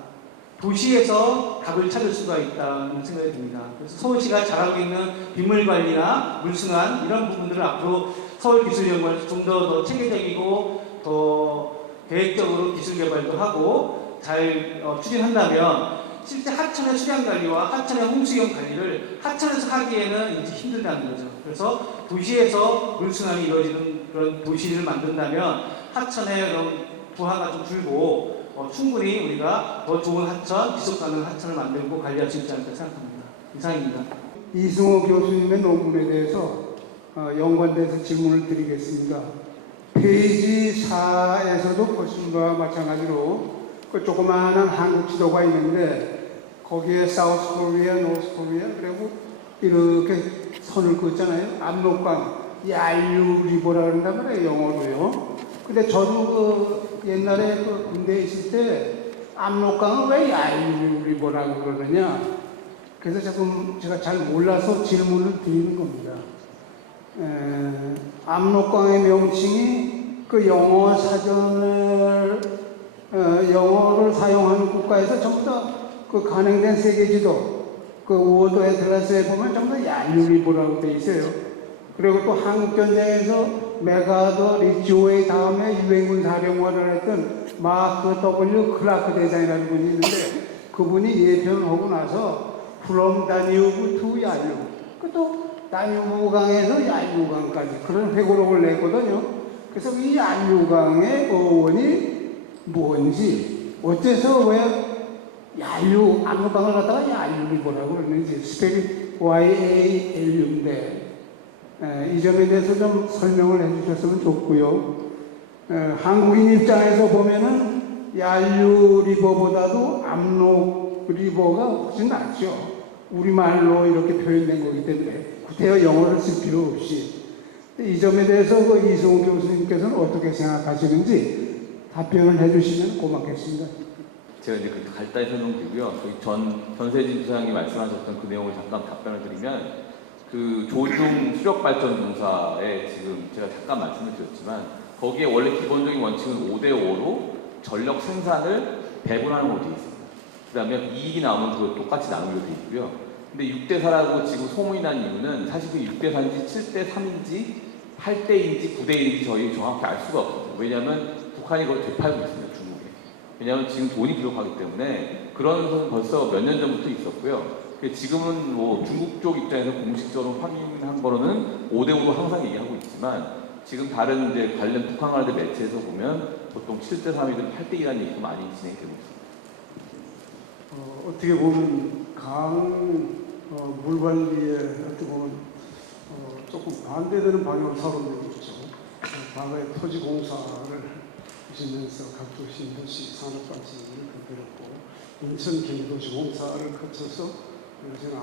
도시에서 답을 찾을 수가 있다는 생각이 듭니다. 그래서 서울시가 잘하고 있는 빗물 관리나 물순환 이런 부분들을 앞으로 서울기술연구원에서 좀 더 체계적이고 더 계획적으로 기술 개발도 하고 잘 추진한다면 실제 하천의 수량 관리와 하천의 홍수경 관리를 하천에서 하기에는 이제 힘들다는 거죠. 그래서 도시에서 물순환이 이루어지는 그런 도시를 만든다면 하천의 그런 부하가 좀 줄고 충분히 우리가 더 좋은 하천, 지속 가능한 하천을 만들고 관리할 수 있지 않을까 생각합니다. 이상입니다. 이승호 교수님의 논문에 대해서 연관돼서 질문을 드리겠습니다. 페이지 4에서도 보신 바와 마찬가지로 그 조그마한 한국 지도가 있는데 거기에 사우스 코리아, 노스 코리아 그리고 이렇게 선을 그었잖아요. 압록강, 얄류 리버라 그런단 말이에요, 영어로요. 근데 저도 그 옛날에 그 군대에 있을 때 압록강은 왜 얄류 리버라고 그러느냐. 그래서 제가 잘 몰라서 질문을 드리는 겁니다. 압록강의 명칭이 그 영어 사전을 영어를 사용하는 국가에서 전부 다 그 간행된 세계 지도 그 워드 애틀라스에 보면 전부 다 얄류리버라고 돼 있어요. 그리고 또 한국 전쟁에서 메가더 리치오웨이 다음에 유엔군 사령관을 했던 마크 W 클라크 대장이라는 분이 있는데 그분이 예편을 하고 나서 From Danube to 얄류 또 다뉴브강에서 얄류강까지 그런 회고록을 냈거든요. 그래서 이 얄류강의 어원이 뭔지 어째서 왜 얄류 압록강을 갖다가 얄류리버라고 그러는지 스펠이 YALU인데 이 점에 대해서 좀 설명을 해주셨으면 좋고요. 한국인 입장에서 보면은 얄류리버보다도 압록리버가 훨씬 낫죠. 우리말로 이렇게 표현된 거기 때문에 구태여 영어를 쓸 필요 없이 이 점에 대해서 그 이승호 교수님께서는 어떻게 생각하시는지 답변을 해주시면 고맙겠습니다. 제가 이제 그 간단히 설명드리고요. 전세진 부사장이 말씀하셨던 그 내용을 잠깐 답변을 드리면 그 조중 수력발전공사에 지금 제가 잠깐 말씀을 드렸지만 거기에 원래 기본적인 원칙은 5대5로 전력 생산을 배분하는 걸로 되어 있습니다. 그 다음에 이익이 나오면 그거 똑같이 나누기로 되어 있고요. 근데 6대4라고 지금 소문이 난 이유는 사실 그 6대4인지 7대3인지 8대인지 9대인지 저희 정확히 알 수가 없거든요. 왜냐하면 북한이 그걸 되팔고 있습니다. 중국에. 왜냐하면 지금 돈이 부족하기 때문에 그런 것은 벌써 몇 년 전부터 있었고요. 지금은 뭐 중국 쪽 입장에서 공식적으로 확인한 거로는 5대5로 항상 얘기하고 있지만 지금 다른 이제 관련 북한 관련 매체에서 보면 보통 7대3이든 8대2라는 얘기가 많이 진행되고 있습니다. 어떻게 보면 물 관리에 어떻게 보면 조금 반대되는 방향으로 사람들이 있죠. 과거에 토지공사를 하시면서 각도 신도시 산업발전을 거들었고 인천 경기도시공사를 거쳐서 제가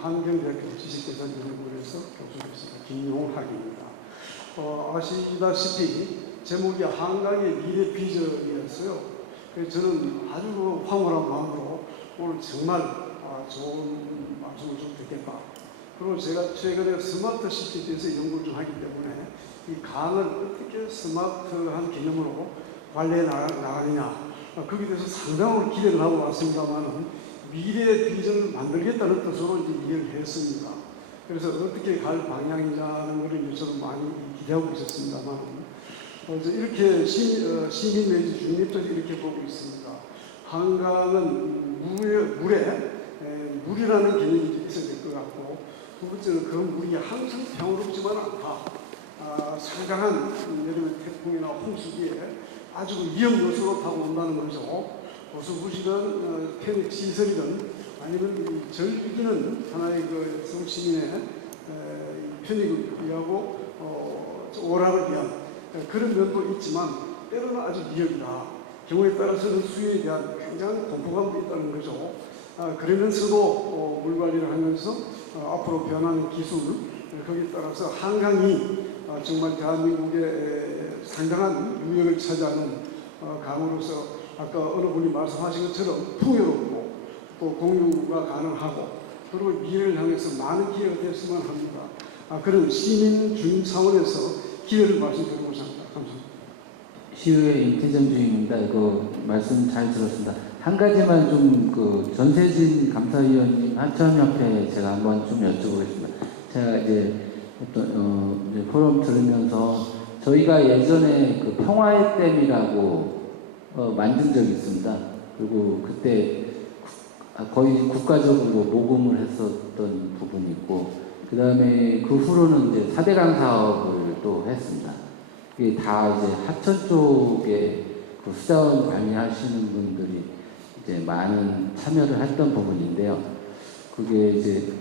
한경대학교 지식개발연구원에서 교수였습니다. 김용학입니다. 아시다시피 제목이 한강의 미래 비전이었어요. 그래서 저는 아주 황홀한 마음으로 오늘 정말 좋은 말씀을 좀 듣겠다. 그리고 제가 최근에 스마트 시티에 대해서 연구를 좀 하기 때문에 이 강을 어떻게 스마트한 개념으로 관리해 나가느냐 거기에 대해서 상당히 기대를 하고 왔습니다만은 미래 비전을 만들겠다는 뜻으로 이제 이해를 했습니다. 그래서 어떻게 갈 방향이냐는 것을 저는 많이 기대하고 있었습니다만 이렇게 시민 내지 중립적으로 이렇게 보고 있습니다. 한강은 물이라는 개념이 있어야 될 것 같고 두 번째는 그 물이 항상 평화롭지만 않다. 상당한 예를 들면 태풍이나 홍수기에 아주 위험 요소로 다가온다는 거죠. 보수부시든 편익 시설이든 아니면 절기는 하나의 그 성시민의 편익을 위하고 오락을 위한 그런 면도 있지만 때로는 아주 위험이다. 경우에 따라서는 수요에 대한 굉장히 공포감도 있다는 거죠. 그러면서도 물 관리를 하면서 앞으로 변하는 기술 거기에 따라서 한강이 정말 대한민국의 상당한 유역을 차지하는 강으로서 아까 어느 분이 말씀하신 것처럼 풍요롭고 또 공유가 가능하고 그리고 미래를 향해서 많은 기회가 됐으면 합니다. 그런 시민 주민 차원에서 기회를 말씀드리고 싶습니다. 감사합니다. 시의회 임태정 주임입니다. 이거 말씀 잘 들었습니다. 한 가지만 좀 그 전세진 감사위원님 하천협회 제가 한번 좀 여쭤보겠습니다. 제가 이제 어떤 이제 포럼 들으면서 저희가 예전에 그 평화의 댐이라고 만든 적이 있습니다. 그리고 그때 거의 국가적으로 모금을 했었던 부분이 있고, 그 다음에 그 후로는 이제 4대강 사업을 또 했습니다. 이게 다 이제 하천 쪽에 그 수자원 관리하시는 분들이 이제 많은 참여를 했던 부분인데요. 그게 이제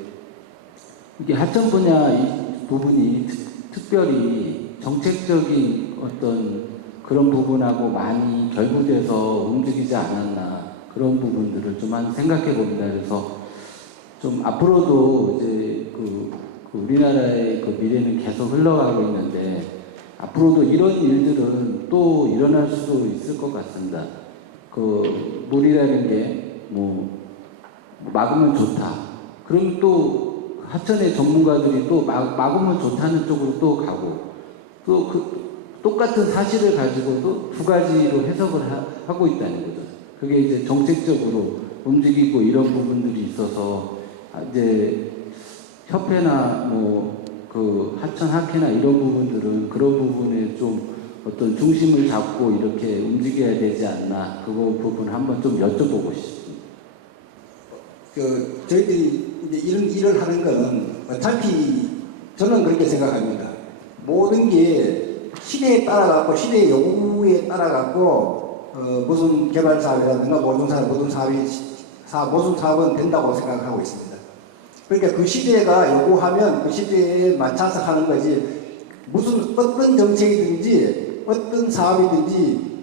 이게 하천 분야 이 부분이 특별히 정책적인 어떤 그런 부분하고 많이 결부돼서 움직이지 않았나, 그런 부분들을 좀 한 생각해 봅니다. 그래서 좀 앞으로도 이제 그 우리나라의 그 미래는 계속 흘러가고 있는데 앞으로도 이런 일들은 또 일어날 수도 있을 것 같습니다. 그 물이라는 게 뭐 막으면 좋다. 그럼 또 하천의 전문가들이 또 막으면 좋다는 쪽으로 또 가고, 또 그 똑같은 사실을 가지고도 두 가지로 해석을 하고 있다는 거죠. 그게 이제 정책적으로 움직이고 이런 부분들이 있어서 이제 협회나 뭐 그 하천학회나 이런 부분들은 그런 부분에 좀 어떤 중심을 잡고 이렇게 움직여야 되지 않나, 그 부분 한번 좀 여쭤보고 싶습니다. 그 저희들이 이제 이런 일을 하는 거는 어차피 저는 그렇게 생각합니다. 모든 게 시대에 따라가고 시대의 요구에 따라가고 무슨 개발 사업이라든가 모든 사업은 된다고 생각하고 있습니다. 그러니까 그 시대가 요구하면 그 시대에 맞춰서 하는 거지, 무슨 어떤 정책이든지 어떤 사업이든지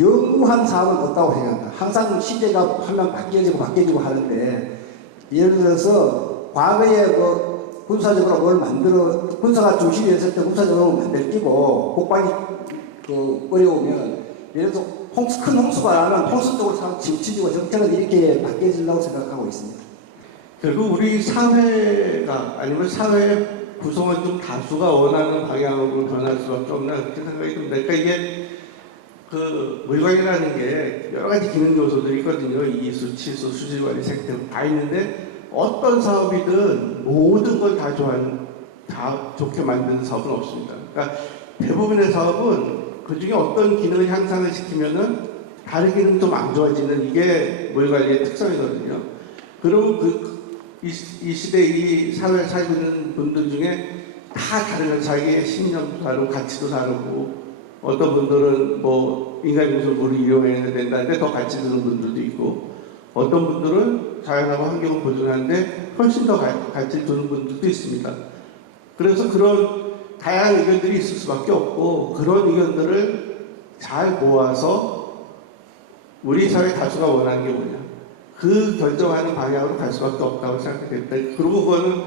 영구한 사업은 없다고 생각합니다. 항상 시대가 하면 바뀌어지고 하는데, 예를 들어서 과거에 뭐 군사적으로 뭘 군사가 중심이었을 때 군사적으로 만들 끼고 국방이 어려우면, 예를 들어서 큰 홍수가 나면 홍수 쪽으로 치우치고 정책은 이렇게 바뀌어진다고 생각하고 있습니다. 결국 우리 사회가 아니면 사회 구성원 중 다수가 원하는 방향으로 변할 수밖에 없나, 그렇게 생각이 듭니다. 그러니까 이게 그 물관이라는 게 여러 가지 기능 요소들이 있거든요. 이수, 치수, 수질관리, 생태 다 있는데, 어떤 사업이든 모든 걸 다 좋게 만드는 사업은 없습니다. 그러니까 대부분의 사업은 그 중에 어떤 기능을 향상을 시키면은 다른 기능 좀 안 좋아지는, 이게 물관리의 특성이거든요. 그럼 이 시대 이 사회에 살고 있는 분들 중에 다 다른 자기의 신념도 다르고 가치도 다르고, 어떤 분들은 뭐 인간중심 물을 이용해야 된다는데 더 가치 드는 분들도 있고, 어떤 분들은 자연하고 환경을 보존하는데 훨씬 더 가치를 두는 분들도 있습니다. 그래서 그런 다양한 의견들이 있을 수밖에 없고, 그런 의견들을 잘 모아서 우리 사회 다수가 원하는 게 뭐냐, 그 결정하는 방향으로 갈 수밖에 없다고 생각됩니다. 그리고 그거는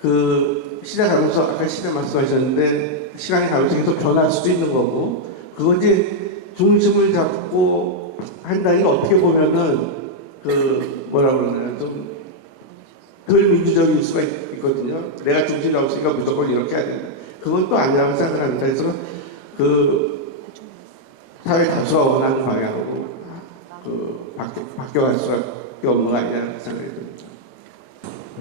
그 시대 가면서 아까 시대 말씀하셨는데 시간이 가면서 계속 변할 수도 있는 거고, 그것이 중심을 잡고 한다는 게 어떻게 보면은 그 뭐라 그러나요, 좀 덜 민주적일 수가 있거든요. 내가 중심이 없으니까 무조건 이렇게 해야 된다. 그건 또 아니라고 생각합니다. 그래서 그 사회 다수가 원하는 방향으로 바뀌어갈 수밖에 없는 거 아니냐 생각이 듭니다.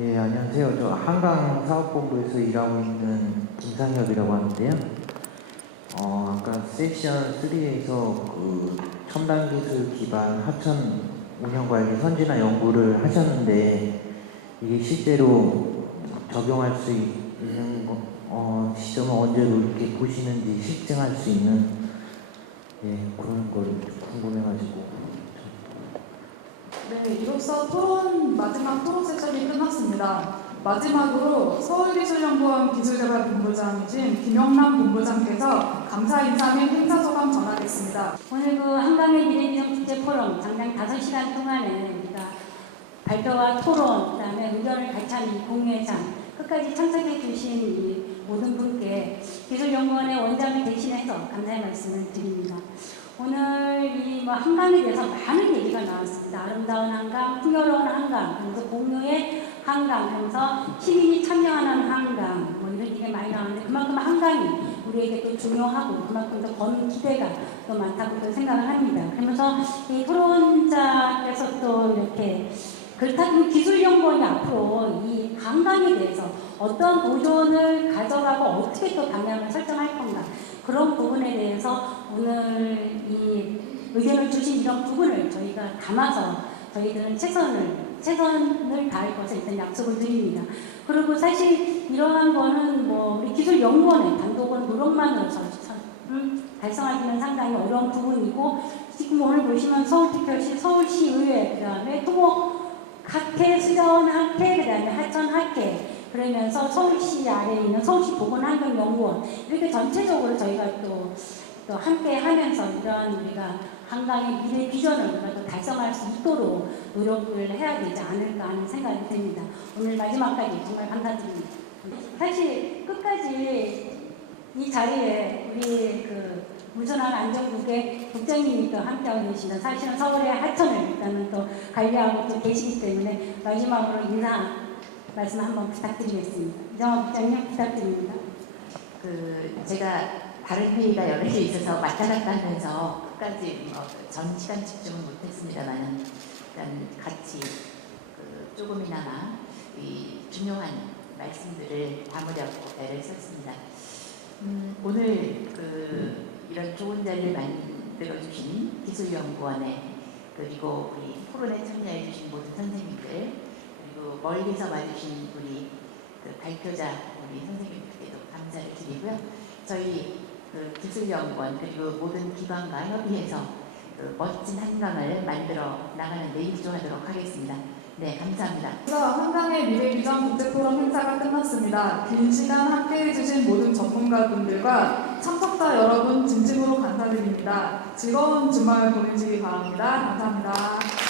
예, 안녕하세요. 저 한강사업본부에서 일하고 있는 김상엽이라고 하는데요. 아까 세션 3에서 그 첨단 기술 기반 하천 운영 관리 선진화 연구를 하셨는데, 이게 실제로 적용할 수 있는 시점은 언제로 이렇게 보시는지, 실증할 수 있는 그런 걸 궁금해가지고. 네, 이로써 마지막 토론 세션이 끝났습니다. 마지막으로 서울기술연구원 기술개발본부장이신 김영남 본부장께서 감사 인사 및 행사 소감 전하겠습니다. 오늘 그 한강의 미래비전 축제 포럼 장장 5시간 동안에 우리가 발표와 토론, 그다음에 의견을 같이 하는 이 공회장, 끝까지 참석해 주신 이 모든 분께 기술연구원의 원장을 대신해서 감사의 말씀을 드립니다. 오늘 이 뭐 한강에 대해서 많은 얘기가 나왔습니다. 아름다운 한강, 풍요로운 한강, 그래서 공유의 한강 하면서 시민이 참여하는 한강 뭐 이런 얘기 많이 나오는데 그만큼 한강이 우리에게 또 중요하고 그만큼 더 건 기대가 또 많다고 또 생각을 합니다. 그러면서 이 토론자께서 또 이렇게 그렇다면 기술연구원이 앞으로 이 한강에 대해서 어떤 도전을 가져가고 어떻게 또 방향을 설정할 건가 그런 부분에 대해서 오늘 이 의견을 주신 이런 부분을 저희가 담아서 저희들은 최선을 다할 것을 일단 약속을 드립니다. 그리고 사실 이러한 거는 뭐 우리 기술연구원의 단독은 노력만으로 달성하기는 상당히 어려운 부분이고 지금 오늘 보시면 서울특별시, 서울시의회, 그다음에 토목학회, 수련학회, 그다음에 하천학회 그러면서 서울시 아래에 있는 서울시 보건환경연구원 이렇게 전체적으로 저희가 또 함께 하면서 이러한 우리가 한강의 미래 비전을 우리가 또 달성할 수 있도록 노력을 해야 되지 않을까 하는 생각이 듭니다. 오늘 마지막까지 정말 감사드립니다. 사실 끝까지 이 자리에 우리 그 물천항 안전국의 국장님이 또 함께하고 계시다. 사실은 서울의 하천을 일단은 또 관리하고 또 계시기 때문에 마지막으로 인사 말씀 한번 부탁드리겠습니다. 이정화 국장님 부탁드립니다. 제가 다른 회의가 여러 개 있어서 왔다 갔다 하면서 끝까지 전 시간 집중은 못했습니다만은 일단 같이 조금이나마 이 중요한 말씀들을 담으려고 애를 썼습니다. 오늘 이런 좋은 자리를 만들어주신 기술연구원에 그리고 우리 토론에 참여해주신 모든 선생님들 그리고 멀리서 와주신 우리 발표자 우리 선생님들께도 감사를 드리고요. 저희 기술연구원 그리고 모든 기관과 협의해서 멋진 한강을 만들어 나가는 데 일조하도록 하겠습니다. 네, 감사합니다. 한강의 미래 비전 국제포럼 행사가 끝났습니다. 긴 시간 함께해주신 모든 전문가분들과 참석자 여러분 진심으로 감사드립니다. 즐거운 주말 보내시기 바랍니다. 감사합니다.